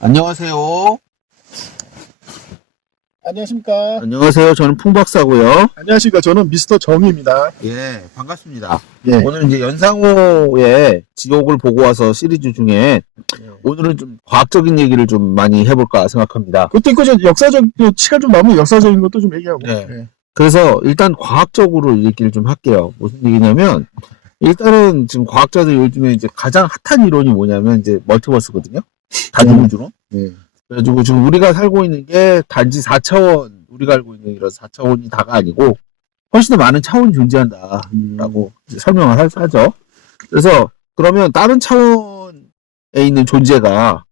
안녕하세요. 안녕하십니까. 안녕하세요. 저는 풍박사고요. 안녕하십니까. 저는 미스터 정입니다. 예, 반갑습니다. 예. 오늘 이제 연상호의 지옥을 보고 와서 시리즈 중에 오늘은 좀 과학적인 얘기를 좀 많이 해볼까 생각합니다. 그때 그 역사적, 시간 좀 남으면 역사적인 것도 좀 얘기하고. 네. 예. 그래서 일단 과학적으로 얘기를 좀 할게요. 무슨 얘기냐면 일단은 지금 과학자들 요즘에 이제 가장 핫한 이론이 뭐냐면 이제 멀티버스거든요. 다중우주론. 예. 그래가지고 지금 우리가 살고 있는 게 단지 4차원, 우리가 알고 있는 이런 4차원이 다가 아니고 훨씬 더 많은 차원이 존재한다라고 이제 설명을 하죠. 그래서 그러면 다른 차원에 있는 존재가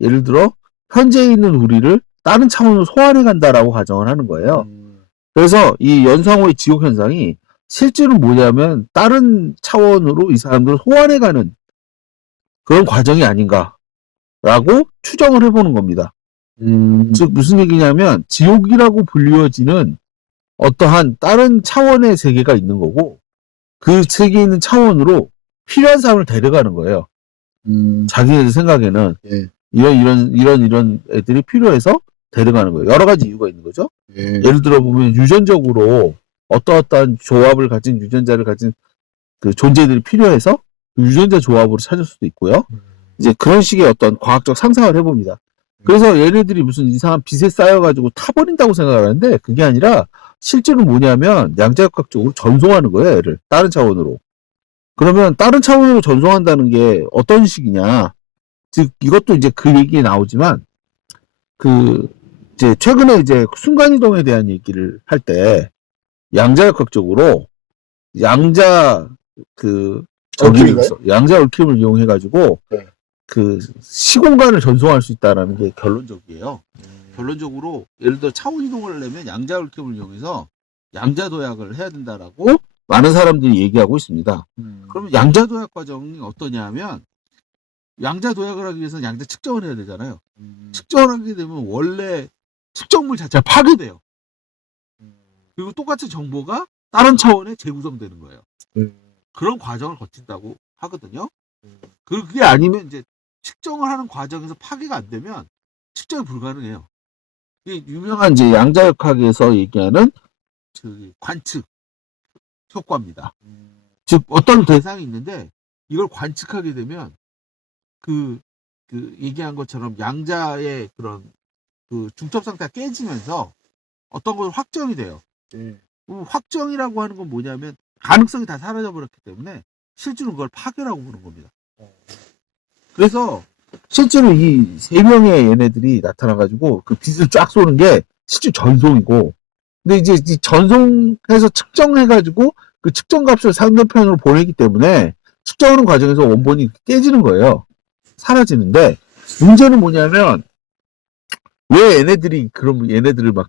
예를 들어 현재 있는 우리를 다른 차원으로 소환해 간다라고 가정을 하는 거예요. 그래서 이 연상호의 지옥 현상이 실제로 뭐냐면 다른 차원으로 이 사람들을 소환해 가는 그런 과정이 아닌가라고 추정을 해보는 겁니다. 즉 무슨 얘기냐면 지옥이라고 불리워지는 어떠한 다른 차원의 세계가 있는 거고 그 세계에 있는 차원으로 필요한 사람을 데려가는 거예요. 자기들 생각에는 예. 이런 애들이 필요해서 데려가는 거예요. 여러 가지 이유가 있는 거죠. 예. 예를 들어 보면 유전적으로 어떠한 조합을 가진 유전자를 가진 그 존재들이 필요해서 그 유전자 조합으로 찾을 수도 있고요. 이제 그런 식의 어떤 과학적 상상을 해봅니다. 그래서 얘네들이 무슨 이상한 빛에 쌓여가지고 타버린다고 생각을 하는데 그게 아니라 실제로 뭐냐면 양자역학적으로 전송하는 거예요. 얘를 다른 차원으로. 그러면 다른 차원으로 전송한다는 게 어떤 식이냐. 즉 이것도 이제 그 얘기에 나오지만 그 이제 최근에 이제 순간이동에 대한 얘기를 할 때 양자역학적으로 양자 그 양자 얽힘을 이용해 가지고 네. 그 시공간을 전송할 수 있다라는 게 결론적이에요. 결론적으로 예를 들어 차원 이동을 하려면 양자 얽힘을 이용해서 양자 도약을 해야 된다라고 많은 사람들이 얘기하고 있습니다. 그러면 양자 도약 과정이 어떠냐면 양자 도약을 하기 위해서는 양자 측정을 해야 되잖아요. 측정을 하게 되면 원래 측정물 자체가 파괴돼요. 그리고 똑같은 정보가 다른 차원에 재구성되는 거예요. 그런 과정을 거친다고 하거든요. 그게 아니면 이제 측정을 하는 과정에서 파괴가 안 되면 측정이 불가능해요. 이게 유명한 이제 양자역학에서 얘기하는 그 관측 효과입니다. 즉 어떤 대상이 있는데 이걸 관측하게 되면 그 얘기한 것처럼 양자의 그런 그 중첩 상태가 깨지면서 어떤 걸 확정이 돼요. 확정이라고 하는 건 뭐냐면 가능성이 다 사라져 버렸기 때문에 실제로 그걸 파괴라고 보는 겁니다. 그래서 실제로 이 세 명의 얘네들이 나타나가지고 그 빛을 쫙 쏘는 게 실제 전송이고, 근데 이제 이 전송해서 측정해가지고 그 측정값을 상대편으로 보내기 때문에 측정하는 과정에서 원본이 깨지는 거예요. 사라지는데 문제는 뭐냐면 왜 얘네들이 그럼 얘네들을 막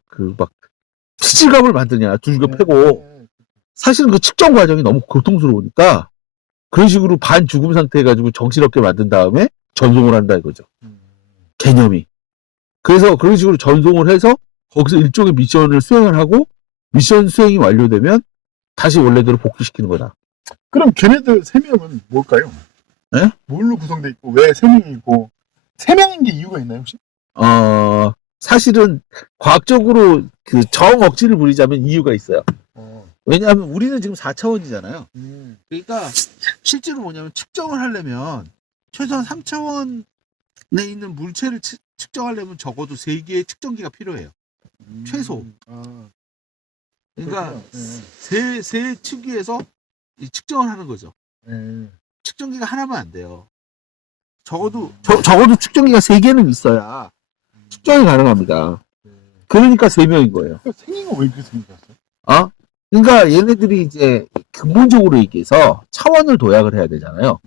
피질감을 만드냐 두들겨 패고 사실은 그 측정 과정이 너무 고통스러우니까 그런 식으로 반죽음 상태 해가지고 정신없게 만든 다음에 전송을 한다 이거죠. 개념이. 그래서 그런 식으로 전송을 해서 거기서 일종의 미션을 수행을 하고 미션 수행이 완료되면 다시 원래대로 복귀시키는 거다. 그럼 걔네들 세 명은 뭘까요? 네? 뭘로 구성돼 있고 왜 세 명이고 세 명인 게 이유가 있나요 혹시? 사실은 과학적으로 그 정 억지를 부리자면 이유가 있어요. 왜냐하면 우리는 지금 4차원이잖아요. 그러니까 실제로 뭐냐면 측정을 하려면 최소한 3차원에 있는 물체를 측정하려면 적어도 3개의 측정기가 필요해요. 최소. 그러니까 세 측위에서 측정을 하는 거죠. 측정기가 하나만 안 돼요. 적어도 측정기가 3개는 있어야 측정이 가능합니다. 그러니까 3명인 거예요. 생긴 거 왜 그렇게 생겼어요? 그러니까 얘네들이 이제 근본적으로 얘기해서 차원을 도약을 해야 되잖아요.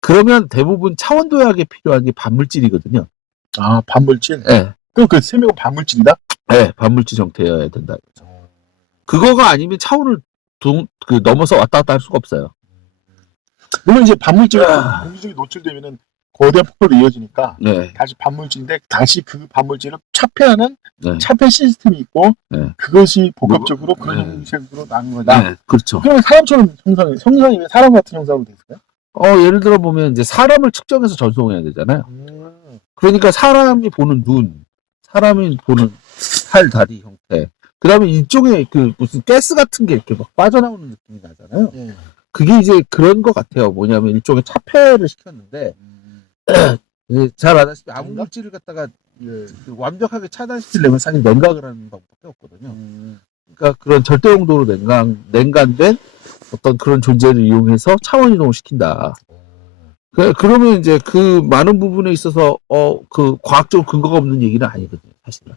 그러면 대부분 차원 도약에 필요한 게 반물질이거든요. 반물질? 네. 그럼 그 세 명은 반물질이다? 네, 반물질 형태여야 된다. 그거가 아니면 차원을 넘어서 왔다 갔다 할 수가 없어요. 물론 이제 반물질이 공기중에 노출되면은 거대한 폭발로 이어지니까 네. 다시 반물질인데 다시 그 반물질을 차폐하는 네. 차폐 시스템이 있고 네. 그것이 복합적으로 그런 네. 형식으로 나는 거다. 네, 그렇죠. 그러면 사람처럼 형상이 왜 사람 같은 형상으로 됐을까요? 예를 들어 보면 이제 사람을 측정해서 전송해야 되잖아요. 그러니까 사람이 보는 눈, 사람이 보는 팔, 다리 형태. 그 다음에 이쪽에 그 무슨 가스 같은 게 이렇게 막 빠져나오는 느낌이 나잖아요. 예. 그게 이제 그런 것 같아요. 뭐냐면 일종의 차폐를 시켰는데, 잘 아다시피 아무 물질을 갖다가 그 완벽하게 차단시키려면 사실 냉각을 하는 방법밖에 없거든요. 그러니까 그런 절대 용도로 냉간된 어떤 그런 존재를 이용해서 차원 이동을 시킨다. 그러면 이제 그 많은 부분에 있어서 그 과학적으로 근거가 없는 얘기는 아니거든요, 사실은.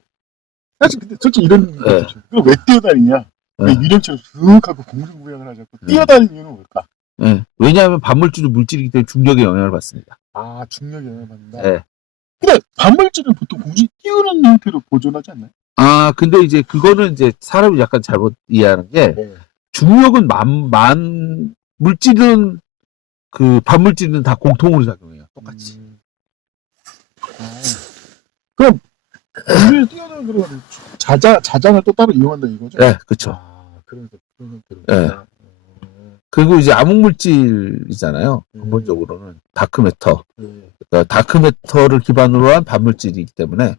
사실 근데 솔직히 이런 네. 것도 있죠. 그럼 왜 뛰어다니냐? 왜 네. 유령처럼 슥 하고 공중부양을 하지 않고 뛰어다니는 이유는 뭘까? 네. 왜냐하면 반물질은 물질이기 때문에 중력의 영향을 받습니다. 아, 중력에 영향을 받는다. 네. 근데 반물질은 보통 공중에 띄우는 형태로 보존하지 않나요? 근데 이제 그거는 이제 사람이 약간 잘못 이해하는 게, 네. 중력은 물질은 그 반물질은 다 공통으로 작용해요. 똑같이. 그럼 공중에 뛰어다니는 그러면 자장을 또 따로 이용한다 이거죠? 네, 그렇죠. 그런 형태로. 네. 그리고 이제 암흑물질이잖아요. 음. 근본적으로는 다크매터. 네. 그러니까 다크매터를 기반으로 한 반물질이기 때문에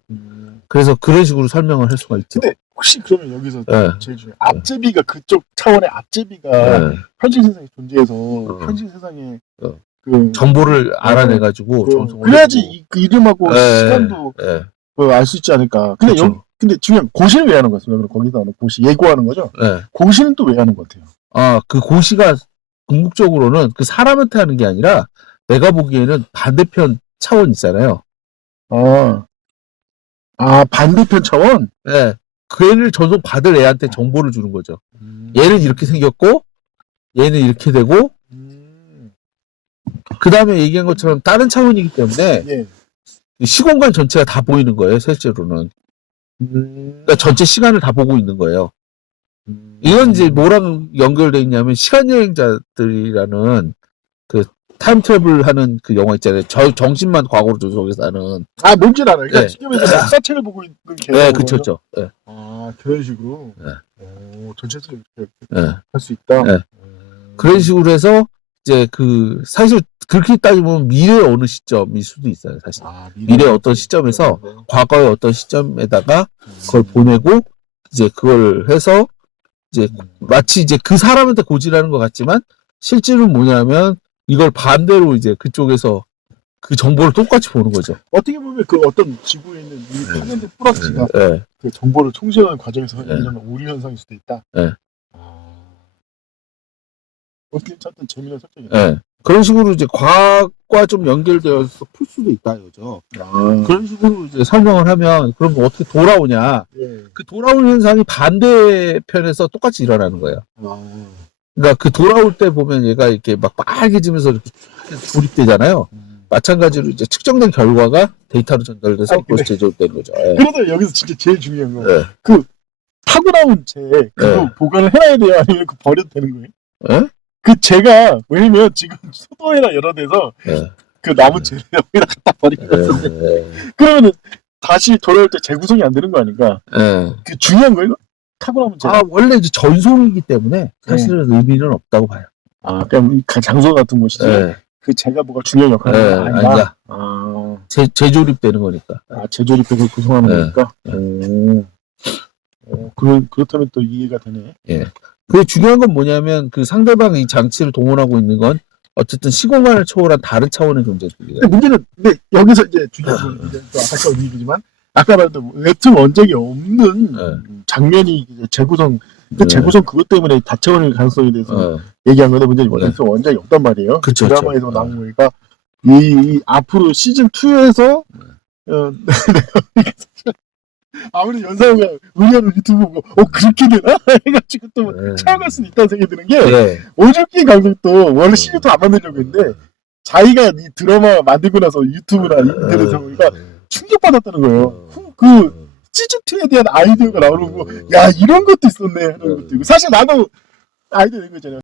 그래서 그런 식으로 설명을 할 수가 있죠. 근데 혹시 그러면 여기서 네. 제일 중요한 앞제비가 그쪽 차원의 앞제비가 네. 현실 세상에 존재해서 현실 세상에 그 정보를 알아내가지고 그래야지 그 이름하고 네. 시간도 네. 알 수 있지 않을까. 근데 그쵸. 근데 중요한 고시는 왜 하는 거였어요? 그럼 거기서 하는 고시 예고하는 거죠? 네. 고시는 또 왜 하는 것 같아요? 그 고시가 궁극적으로는 그 사람한테 하는 게 아니라 내가 보기에는 반대편 차원 있잖아요. 반대편 차원? 네. 그 애를 전송 받을 애한테 정보를 주는 거죠. 얘는 이렇게 생겼고, 얘는 이렇게 되고, 그 다음에 얘기한 것처럼 다른 차원이기 때문에 예. 시공간 전체가 다 보이는 거예요, 실제로는. 그러니까 전체 시간을 다 보고 있는 거예요. 이건 이제 뭐랑 연결돼 있냐면 시간여행자들이라는 그 타임 트래블 하는 그 영화 있잖아요. 정신만 과거로 조종해서 하는. 뭔지 알아요. 그러니까 네. 지금에서 역사책을 보고 있는 개념. 네, 그쵸. 네. 그런 식으로. 네. 전체적으로 이렇게 네. 할 수 있다. 네. 그런 식으로 해서 이제 사실 그렇게 따지면 미래의 어느 시점일 수도 있어요, 사실. 미래의 어떤 시점에서 과거의 어떤 시점에다가 그걸 보내고 이제 그걸 해서 이제 마치 이제 그 사람한테 고지라는 것 같지만 실제로는 뭐냐면 이걸 반대로 이제 그쪽에서 그 정보를 똑같이 보는 거죠. 어떻게 보면 그 어떤 지구에 있는 이 파견된 뿌락지가 네. 그 정보를 통제하는 과정에서 네. 일어나는 오류 현상일 수도 있다. 네. 어떻게 찾든 재미난 설정이네. 네. 그런 식으로 이제 과학과 좀 연결되어서 풀 수도 있다 이거죠. 그런 식으로 이제 설명을 하면 그럼 어떻게 돌아오냐? 예. 그 돌아오는 현상이 반대편에서 똑같이 일어나는 거예요. 그러니까 그 돌아올 때 보면 얘가 이렇게 막 빨개지면서 이렇게 조립되잖아요. 마찬가지로 이제 측정된 결과가 데이터로 전달돼서 그것이 제조되는 거죠. 예. 그러다 여기서 진짜 제일 중요한 거. 예. 그 타고 나온 재 그거 보관을 해놔야 돼요? 아니면 그 버려도 되는 거예요? 예? 그 재가 왜냐면 지금 수도에나 여러 데서 그 남은 재를 여기다 갖다 버리고 있었는데 그러면은 다시 돌아올 때 재구성이 안 되는 거 아닌가? 그 중요한 거예요? 타고 나온 재. 원래 이제 전송이기 때문에 사실은 의미는 없다고 봐요. 그냥 이 장소 같은 곳이지. 그 재가 뭐가 중요한 역할을 아니다. 재조립되는 거니까. 재조립해서 구성하는 거니까. 그렇다면 또 이해가 되네. 예. 그 중요한 건 뭐냐면 그 상대방이 이 장치를 동원하고 있는 건 어쨌든 시공간을 초월한 다른 차원의 존재들이에요. 근데 문제는 여기서 이제 중요한 건 이제 또 아까 얘기지만 아까 말했던 웹툰 원작이 없는 장면이 이제 재구성 재구성 그것 때문에 다채워질 가능성에 대해서 얘기한 건데 문제는 웹툰 원작이 없단 말이에요. 그쵸, 드라마에서 나온 거니까 이 앞으로 시즌 2에서 아무리 연상호가 의뢰하는 유튜브 보고 그렇게 되나? 해가지고 또 차용할 수는 있다는 생각이 드는 게 오죽기 감독도 원래 시즌2 안 만들려고 했는데 자기가 이 드라마 만들고 나서 유튜브나 인터넷에서 보니까 충격받았다는 거예요. 그 시즌2에 대한 아이디어가 나오는 거 야 이런 것도 있었네 하는 것도 있고 사실 나도 아이디어 낸 거 있잖아요.